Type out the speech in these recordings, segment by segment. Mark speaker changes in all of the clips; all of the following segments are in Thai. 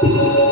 Speaker 1: thank you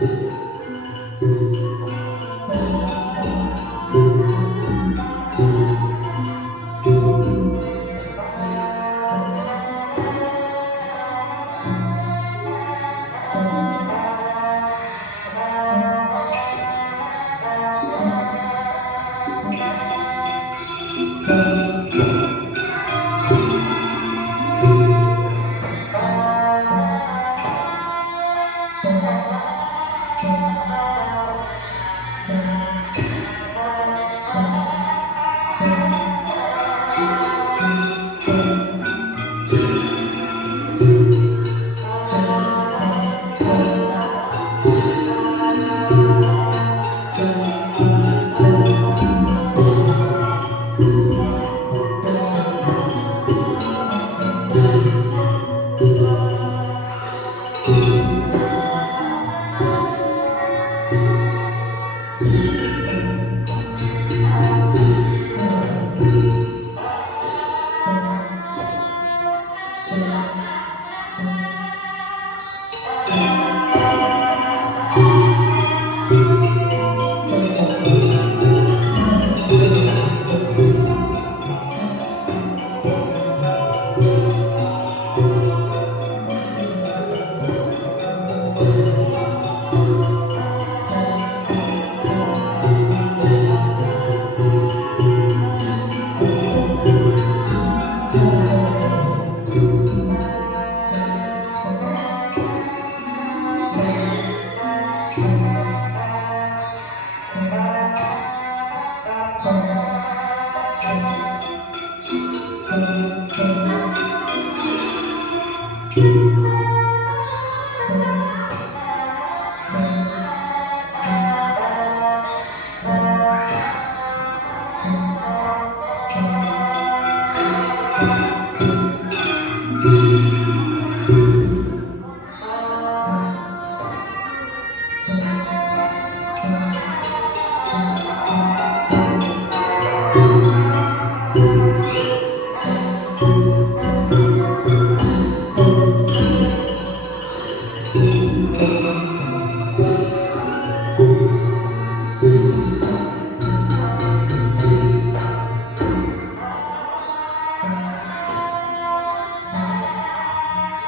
Speaker 1: Thank uh you. -huh.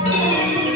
Speaker 1: Música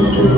Speaker 1: Thank you.